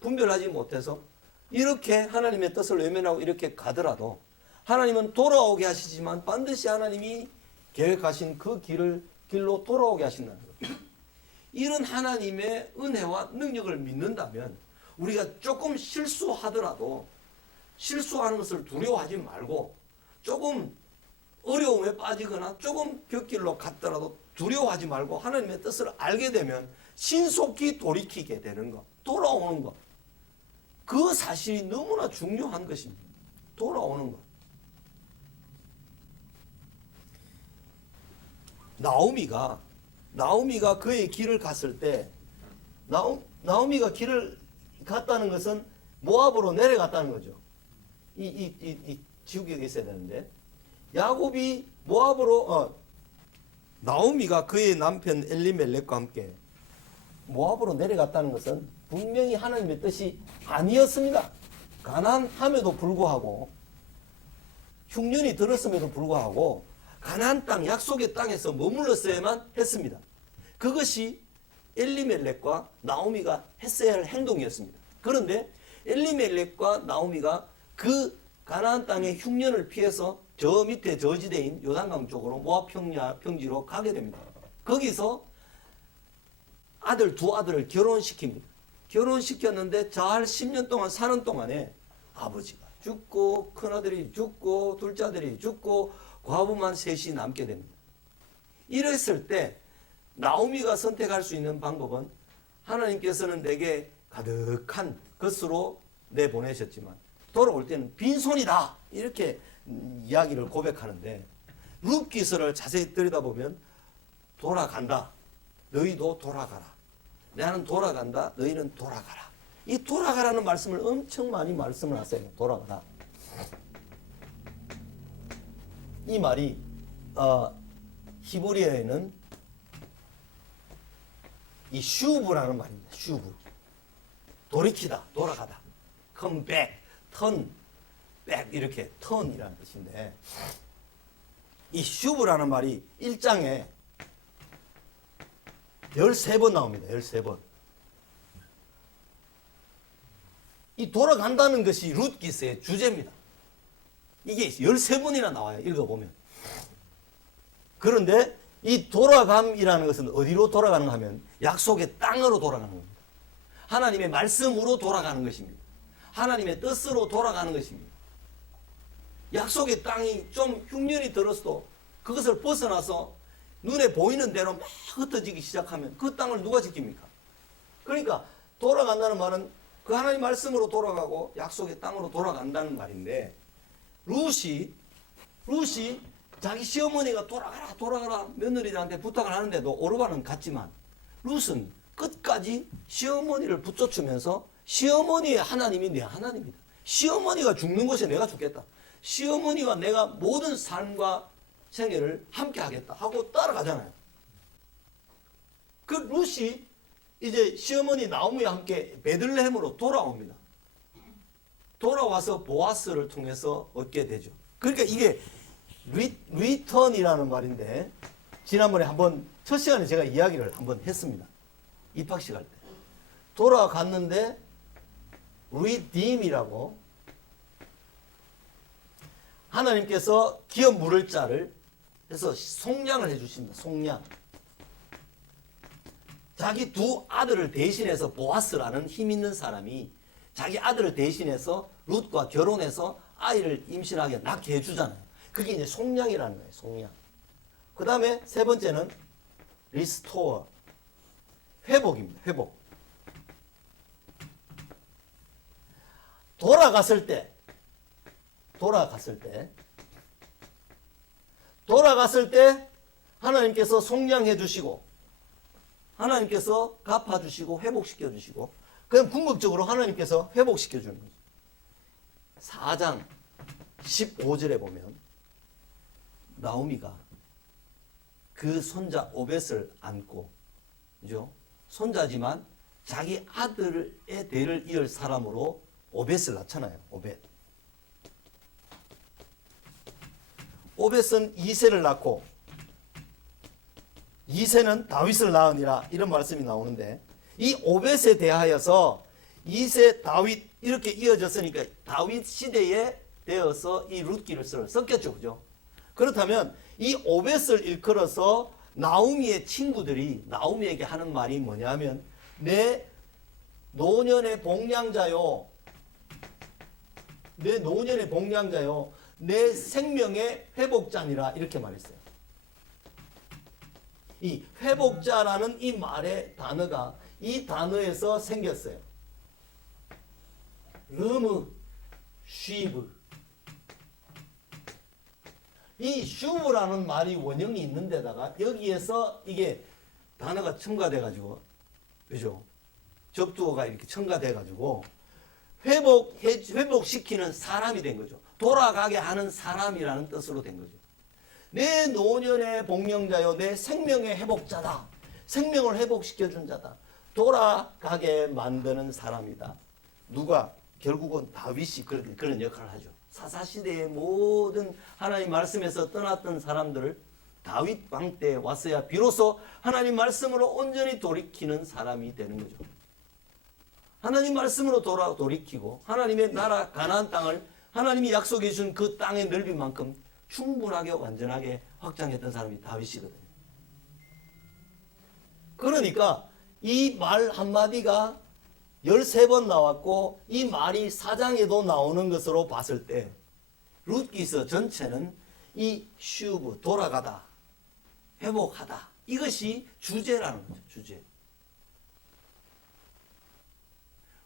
분별하지 못해서 이렇게 하나님의 뜻을 외면하고 이렇게 가더라도 하나님은 돌아오게 하시지만 반드시 하나님이 계획하신 그 길로 돌아오게 하신다는 거죠. 이런 하나님의 은혜와 능력을 믿는다면 우리가 조금 실수하더라도 실수하는 것을 두려워하지 말고 조금 어려움에 빠지거나 조금 벽길로 갔더라도 두려워하지 말고 하나님의 뜻을 알게 되면 신속히 돌이키게 되는 것, 돌아오는 것. 그 사실이 너무나 중요한 것입니다. 돌아오는 것. 나오미가 그의 길을 갔을 때 나오미가 길을 갔다는 것은 모압으로 내려갔다는 거죠. 이 지우개가 있어야 되는데 야곱이 모압으로 나오미가 그의 남편 엘리멜렉과 함께 모압으로 내려갔다는 것은 분명히 하나님의 뜻이 아니었습니다. 가난함에도 불구하고 흉년이 들었음에도 불구하고 가나안 땅 약속의 땅에서 머물렀어야만 했습니다. 그것이 엘리멜렉과 나오미가 했어야 할 행동이었습니다. 그런데 엘리멜렉과 나오미가 그 가나안 땅의 흉년을 피해서 저 밑에 저지대인 요단강 쪽으로 모압 평지로 가게 됩니다. 거기서 두 아들을 결혼시킵니다. 결혼시켰는데 잘 10년 동안 사는 동안에 아버지가 죽고 큰아들이 죽고 둘째 아들이 죽고 과부만 셋이 남게 됩니다. 이랬을 때 나오미가 선택할 수 있는 방법은 하나님께서는 내게 가득한 것으로 내보내셨지만 돌아올 때는 빈손이다 이렇게 이야기를 고백하는데 룻기서를 자세히 들여다보면 돌아간다. 너희도 돌아가라. 나는 돌아간다. 너희는 돌아가라. 이 돌아가라는 말씀을 엄청 많이 말씀을 하세요. 돌아가라. 이 말이 히브리어에는 이 슈브라는 말입니다. 슈브. 돌이키다, 돌아가다. come back, turn back 이렇게 turn이라는 뜻인데 이 슈브라는 말이 1장에 13번 나옵니다. 13번. 이 돌아간다는 것이 룻기스의 주제입니다. 이게 13번이나 나와요. 읽어보면. 그런데 이 돌아감이라는 것은 어디로 돌아가는가 하면 약속의 땅으로 돌아가는 겁니다. 하나님의 말씀으로 돌아가는 것입니다. 하나님의 뜻으로 돌아가는 것입니다. 약속의 땅이 좀 흉년이 들었어도 그것을 벗어나서 눈에 보이는 대로 막 흩어지기 시작하면 그 땅을 누가 지킵니까? 그러니까 돌아간다는 말은 그 하나님 말씀으로 돌아가고 약속의 땅으로 돌아간다는 말인데 룻이 자기 시어머니가 돌아가라 며느리들한테 부탁을 하는데도 오르반은 갔지만 룻은 끝까지 시어머니를 붙여주면서 시어머니의 하나님이 내 하나님이다. 시어머니가 죽는 곳에 내가 죽겠다. 시어머니와 내가 모든 삶과 생애를 함께 하겠다 하고 따라가잖아요. 그 룻이 이제 시어머니 나오미와 함께 베들레헴으로 돌아옵니다. 돌아와서 보아스를 통해서 얻게 되죠. 그러니까 이게 리턴이라는 말인데 지난번에 한번 첫 시간에 제가 이야기를 한번 했습니다. 입학식 할 때. 돌아갔는데 redeem이라고 하나님께서 기업 물을 자를 해서 속량을 해주십니다. 속량. 자기 두 아들을 대신해서 보아스라는 힘 있는 사람이 자기 아들을 대신해서 룻과 결혼해서 아이를 임신하게 낳게 해주잖아요. 그게 이제 속량이라는 거예요. 속량. 그 다음에 세 번째는 리스토어. 회복입니다. 회복. 돌아갔을 때 하나님께서 속량해 주시고 하나님께서 갚아 주시고 회복시켜 주시고 그냥 궁극적으로 하나님께서 회복시켜 주는 거죠. 4장 15절에 보면 나오미가 그 손자 오벳을 안고 그죠? 손자지만 자기 아들의 대를 이을 사람으로 오벳을 낳잖아요. 오벳은 이새를 낳고 이새는 다윗을 낳으니라 이런 말씀이 나오는데 이 오벳에 대하여서 이새 다윗 이렇게 이어졌으니까 다윗 시대에 되어서 이 룻기를 썼겠죠. 그죠? 그렇다면 이 오벳을 일컬어서 나오미의 친구들이 나오미에게 하는 말이 뭐냐면 내 노년의 복량자요. 내 노년의 복량자요. 내 생명의 회복자니라 이렇게 말했어요. 이 회복자라는 이 말의 단어가 이 단어에서 생겼어요. 르무 쉬브. 이 슈브라는 말이 원형이 있는 데다가 여기에서 이게 단어가 첨가돼 가지고 그죠? 접두어가 이렇게 첨가돼 가지고 회복시키는 사람이 된 거죠. 돌아가게 하는 사람이라는 뜻으로 된 거죠. 내 노년의 복령자요, 내 생명의 회복자다. 생명을 회복시켜 준 자다. 돌아가게 만드는 사람이다. 누가? 결국은 다윗이 그런 역할을 하죠. 사사시대의 모든 하나님 말씀에서 떠났던 사람들을 다윗 왕 때 왔어야 비로소 하나님 말씀으로 온전히 돌이키는 사람이 되는 거죠. 하나님 말씀으로 돌이키고 하나님의 나라 가나안 땅을 하나님이 약속해 준 그 땅의 넓이만큼 충분하게 완전하게 확장했던 사람이 다윗이거든요. 그러니까 이 말 한마디가 13번 나왔고 이 말이 4장에도 나오는 것으로 봤을 때 룻기서 전체는 이 슈브 돌아가다 회복하다 이것이 주제라는 거죠. 주제.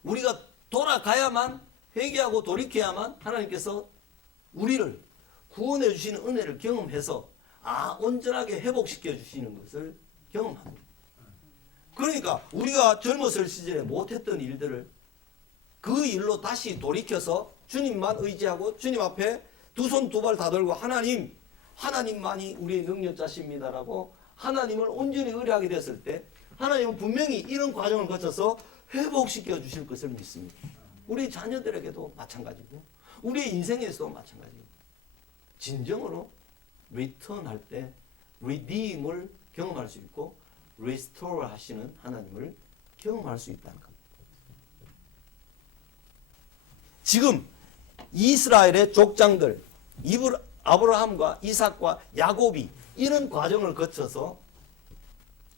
우리가 돌아가야만 회개하고 돌이켜야만 하나님께서 우리를 구원해 주시는 은혜를 경험해서 온전하게 회복시켜 주시는 것을 경험합니다. 그러니까 우리가 젊었을 시절에 못했던 일들을 그 일로 다시 돌이켜서 주님만 의지하고 주님 앞에 두 손 두 발 다 들고 하나님만이 우리의 능력자십니다라고 하나님을 온전히 의뢰하게 됐을 때 하나님은 분명히 이런 과정을 거쳐서 회복시켜 주실 것을 믿습니다. 우리 자녀들에게도 마찬가지고 우리의 인생에서도 마찬가지고 진정으로 리턴할 때 리디임을 경험할 수 있고 리스토어 하시는 하나님을 경험할 수 있다는 겁니다. 지금 이스라엘의 족장들 아브라함과 이삭과 야곱이 이런 과정을 거쳐서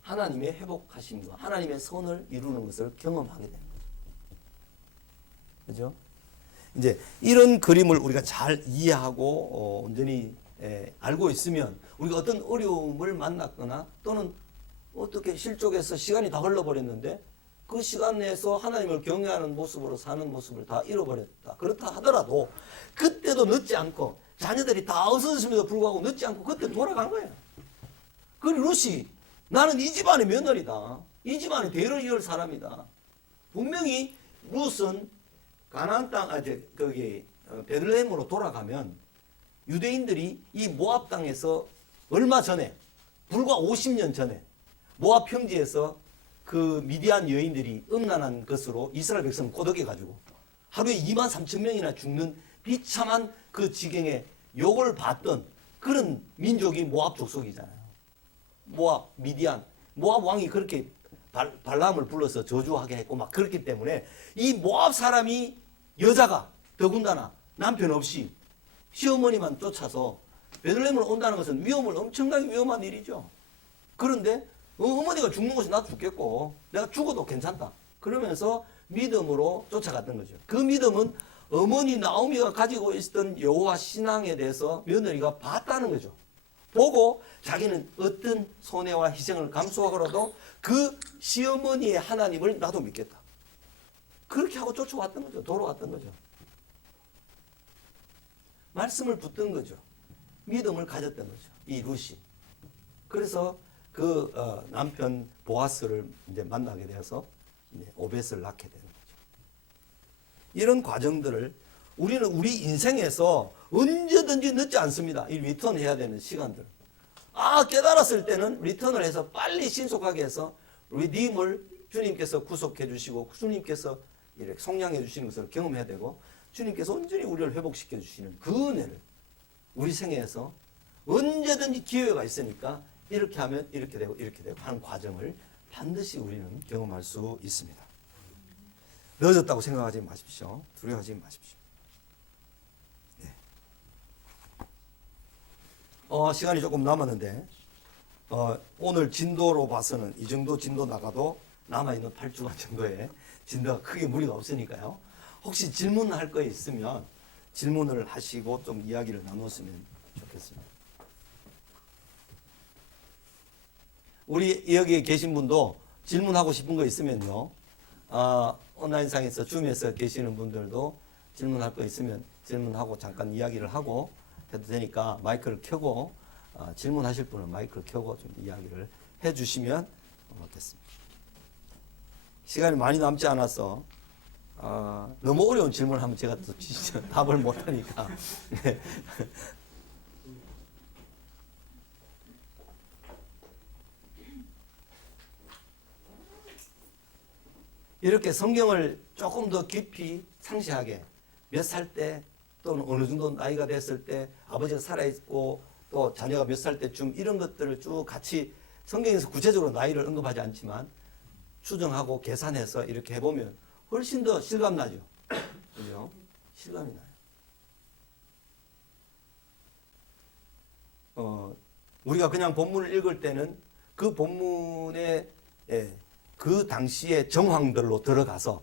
하나님의 회복하심과 하나님의 선을 이루는 것을 경험하게 되는 거죠. 그죠? 이제 이런 그림을 우리가 잘 이해하고 온전히 알고 있으면 우리가 어떤 어려움을 만났거나 또는 어떻게 실족해서 시간이 다 흘러버렸는데 그 시간 내에서 하나님을 경외하는 모습으로 사는 모습을 다 잃어버렸다. 그렇다 하더라도 그때도 늦지 않고 자녀들이 다 없어졌음에도 불구하고 늦지 않고 그때 돌아간 거예요. 그리고 룻이 나는 이 집안의 며느리다. 이 집안의 대를 이을 사람이다. 분명히 룻은 가나안 땅 거기 베들레헴으로 돌아가면 유대인들이 이 모압 땅에서 얼마 전에 불과 50년 전에 모압 평지에서 그 미디안 여인들이 음란한 것으로 이스라엘 백성을 꼬드겨 가지고 하루에 2만 3천 명이나 죽는 비참한 그 지경에 욕을 받던 그런 민족이 모압 족속이잖아요. 모압, 미디안, 모압 왕이 그렇게 발람을 불러서 저주하게 했고 막 그렇기 때문에 이 모압 사람이 여자가 더군다나 남편 없이 시어머니만 쫓아서 베들레헴으로 온다는 것은 엄청나게 위험한 일이죠. 그런데 어머니가 죽는 것이 나도 죽겠고 내가 죽어도 괜찮다. 그러면서 믿음으로 쫓아갔던 거죠. 그 믿음은 어머니 나오미가 가지고 있었던 여호와 신앙에 대해서 며느리가 봤다는 거죠. 보고 자기는 어떤 손해와 희생을 감수하고라도 그 시어머니의 하나님을 나도 믿겠다. 그렇게 하고 쫓아왔던 거죠. 돌아왔던 거죠. 말씀을 붙든 거죠. 믿음을 가졌던 거죠. 이 룻이. 그래서 그 남편 보아스를 이제 만나게 되어서 이제 오벳을 낳게 되는 거죠. 이런 과정들을 우리는 우리 인생에서 언제든지 늦지 않습니다. 이 리턴해야 되는 시간들. 깨달았을 때는 리턴을 해서 빨리 신속하게 해서 리딤을 주님께서 구속해 주시고 주님께서 이렇게 속량해 주시는 것을 경험해야 되고 주님께서 온전히 우리를 회복시켜 주시는 그 은혜를 우리 생애에서 언제든지 기회가 있으니까 이렇게 하면 이렇게 되고 하는 과정을 반드시 우리는 경험할 수 있습니다. 늦었다고 생각하지 마십시오. 두려워하지 마십시오. 네. 시간이 조금 남았는데 오늘 진도로 봐서는 이 정도 진도 나가도 남아있는 8주간 정도의 진도가 크게 무리가 없으니까요. 혹시 질문할 거 있으면 질문을 하시고 좀 이야기를 나눴으면 좋겠습니다. 우리 여기 계신 분도 질문하고 싶은 거 있으면요. 온라인상에서 줌에서 계시는 분들도 질문할 거 있으면 질문하고 잠깐 이야기를 하고 해도 되니까 마이크를 켜고 질문하실 분은 마이크를 켜고 좀 이야기를 해주시면 고맙겠습니다. 시간이 많이 남지 않아서 너무 어려운 질문을 하면 제가 또 답을 못하니까 네. 이렇게 성경을 조금 더 깊이 상세하게 몇 살 때 또는 어느 정도 나이가 됐을 때 아버지가 살아있고 또 자녀가 몇 살 때쯤 이런 것들을 쭉 같이 성경에서 구체적으로 나이를 언급하지 않지만 추정하고 계산해서 이렇게 해보면 훨씬 더 실감 나죠. 그죠? 실감이 나요. 우리가 그냥 본문을 읽을 때는 그 본문의 그 당시의 정황들로 들어가서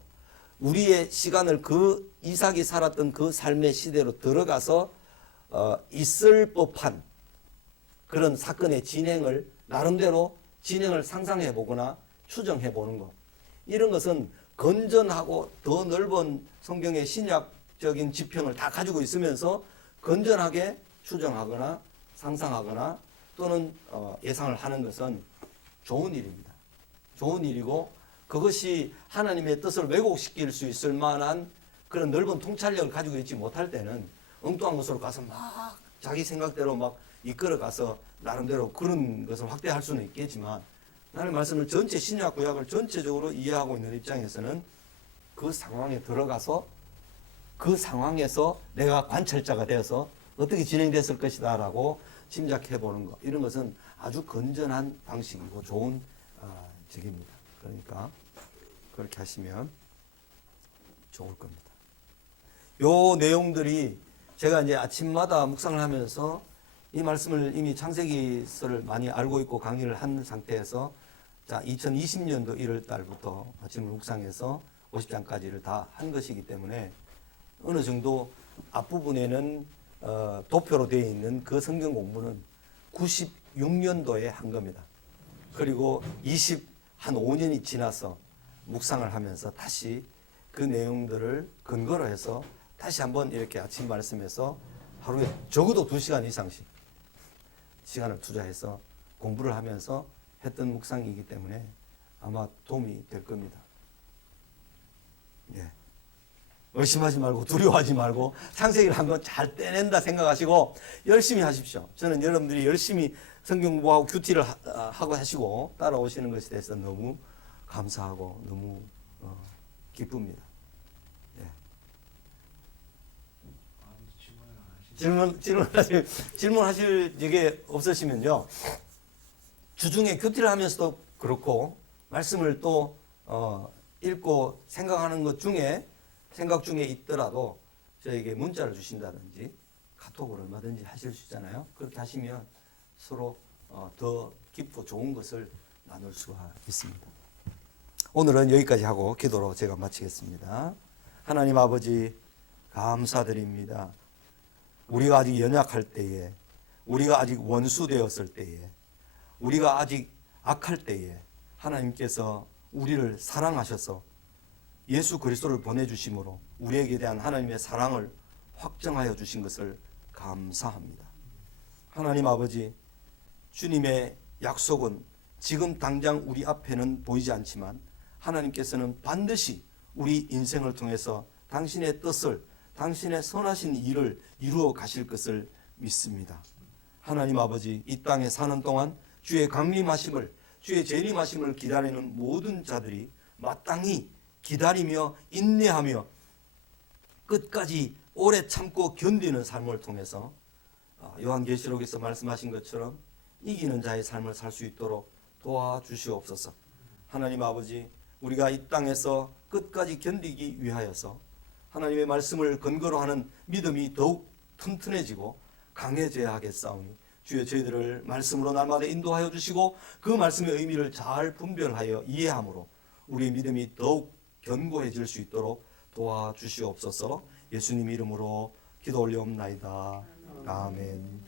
우리의 시간을 그 이삭이 살았던 그 삶의 시대로 들어가서 있을 법한 그런 사건의 진행을 나름대로 진행을 상상해 보거나 추정해 보는 것. 이런 것은 건전하고 더 넓은 성경의 신약적인 지평을 다 가지고 있으면서 건전하게 추정하거나 상상하거나 또는 예상을 하는 것은 좋은 일입니다. 좋은 일이고 그것이 하나님의 뜻을 왜곡시킬 수 있을 만한 그런 넓은 통찰력을 가지고 있지 못할 때는 엉뚱한 곳으로 가서 막 자기 생각대로 막 이끌어 가서 나름대로 그런 것을 확대할 수는 있겠지만 하나님의 말씀을 전체 신약 구약을 전체적으로 이해하고 있는 입장에서는 그 상황에 들어가서 그 상황에서 내가 관찰자가 되어서 어떻게 진행됐을 것이다 라고 짐작해 보는 것, 이런 것은 아주 건전한 방식이고 좋은 적입니다. 그러니까 그렇게 하시면 좋을 겁니다. 요 내용들이 제가 이제 아침마다 묵상을 하면서 이 말씀을 이미 창세기서를 많이 알고 있고 강의를 한 상태에서 자 2020년도 1월 달부터 아침을 묵상해서 50장까지를 다 한 것이기 때문에 어느 정도 앞부분에는 도표로 되어 있는 그 성경 공부는 96년도에 한 겁니다. 그리고 한 5년이 지나서 묵상을 하면서 다시 그 내용들을 근거로 해서 다시 한번 이렇게 아침 말씀에서 하루에 적어도 2시간 이상씩 시간을 투자해서 공부를 하면서 했던 묵상이기 때문에 아마 도움이 될 겁니다. 예. 의심하지 말고 두려워하지 말고 창세기를 한번 잘 떼낸다 생각하시고 열심히 하십시오. 저는 여러분들이 열심히 성경 공부하고 큐티를 하고 하시고 따라오시는 것에 대해서 너무 감사하고 너무 기쁩니다. 예. 질문하실 이게 없으시면요. 주중에 큐티를 하면서도 그렇고 말씀을 또 읽고 생각하는 것 중에 생각 중에 있더라도 저에게 문자를 주신다든지 카톡으로 얼마든지 하실 수 있잖아요. 그렇게 하시면 서로 더 깊고 좋은 것을 나눌 수가 있습니다. 오늘은 여기까지 하고 기도로 제가 마치겠습니다. 하나님 아버지 감사드립니다. 우리가 아직 연약할 때에, 우리가 아직 원수되었을 때에, 우리가 아직 악할 때에 하나님께서 우리를 사랑하셔서 예수 그리스도를 보내주심으로 우리에게 대한 하나님의 사랑을 확정하여 주신 것을 감사합니다. 하나님 아버지, 주님의 약속은 지금 당장 우리 앞에는 보이지 않지만 하나님께서는 반드시 우리 인생을 통해서 당신의 뜻을, 당신의 선하신 일을 이루어 가실 것을 믿습니다. 하나님 아버지, 이 땅에 사는 동안 주의 강림하심을, 주의 재림하심을 기다리는 모든 자들이 마땅히 기다리며 인내하며 끝까지 오래 참고 견디는 삶을 통해서 요한계시록에서 말씀하신 것처럼 이기는 자의 삶을 살 수 있도록 도와주시옵소서. 하나님 아버지, 우리가 이 땅에서 끝까지 견디기 위하여서 하나님의 말씀을 근거로 하는 믿음이 더욱 튼튼해지고 강해져야 하겠사오니 주여 저희들을 말씀으로 날마다 인도하여 주시고 그 말씀의 의미를 잘 분별하여 이해함으로 우리의 믿음이 더욱 견고해질 수 있도록 도와주시옵소서. 예수님 이름으로 기도 올려옵나이다. 아멘.